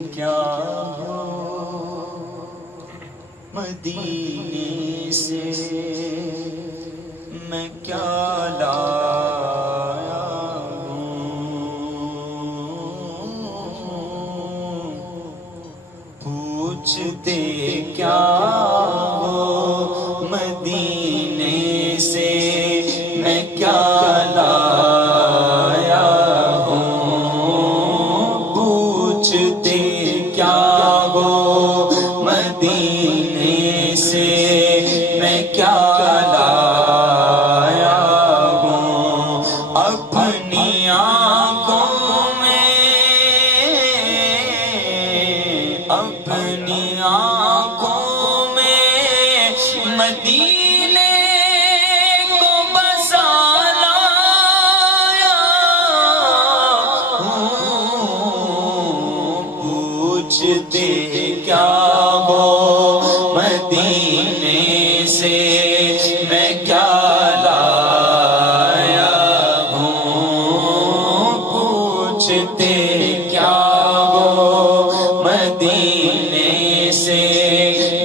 کیا ہو مدینے سے میں کیا لایا ہوں، پوچھتے کیا ہو مدینے سے میں کیا لایا ہوں، پوچھتے کیا ہو مدینے سے میں کیا لایا ہوں، اپنی آنکھوں میں اپنی آنکھوں میں مدینے کو بسا لایا ہوں، پوچھتے کیا ہو مدینے سے میں کیا لایا ہوں، پوچھتے کیا ہو مدینے سے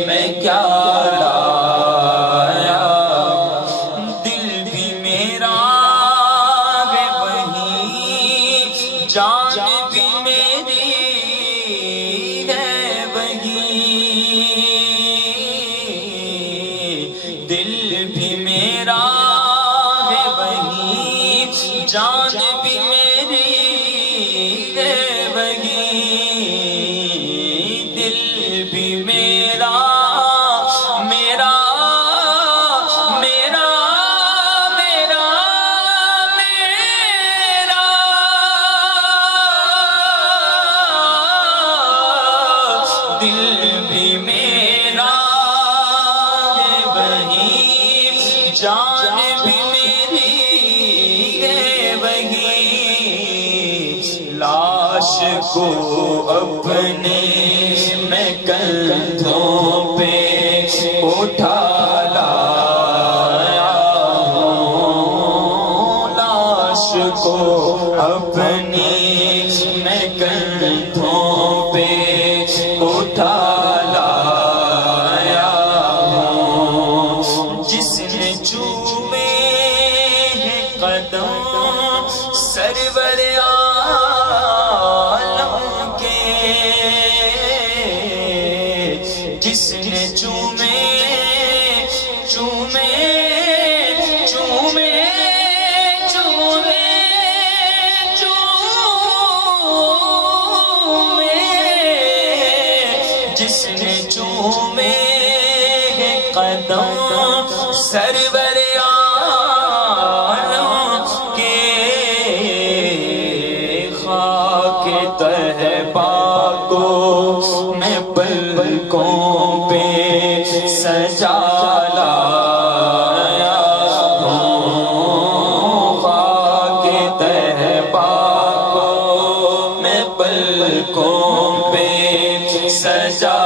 میں کیا لایا، دل بھی میرا ہے وہیں، جان بھی میری ہے وہیں، دل بھی میرا ہے وہیں، جان بھی میری ہے وہیں، دل بھی میرا میرا میرا میرا میرا دل بھی میرا ہے وہیں، جان بھی میری ہے وہیں، لاش کو اپنے میں کندھوں پہ اٹھا لایا ہوں، لاش کو اپنی میں کندھوں پہ اٹھا لایا ہوں، جس نے چومے ہیں قدم سرور عالم کے، جس نے چومے چومے چومے چومے چومے جس نے چومے ہیں قدم سرور عالم کے، خاک طیبہ کو میں پلکوں پہ سجا لایا ہوں، خاک طیبہ کو میں پلکوں پہ سجا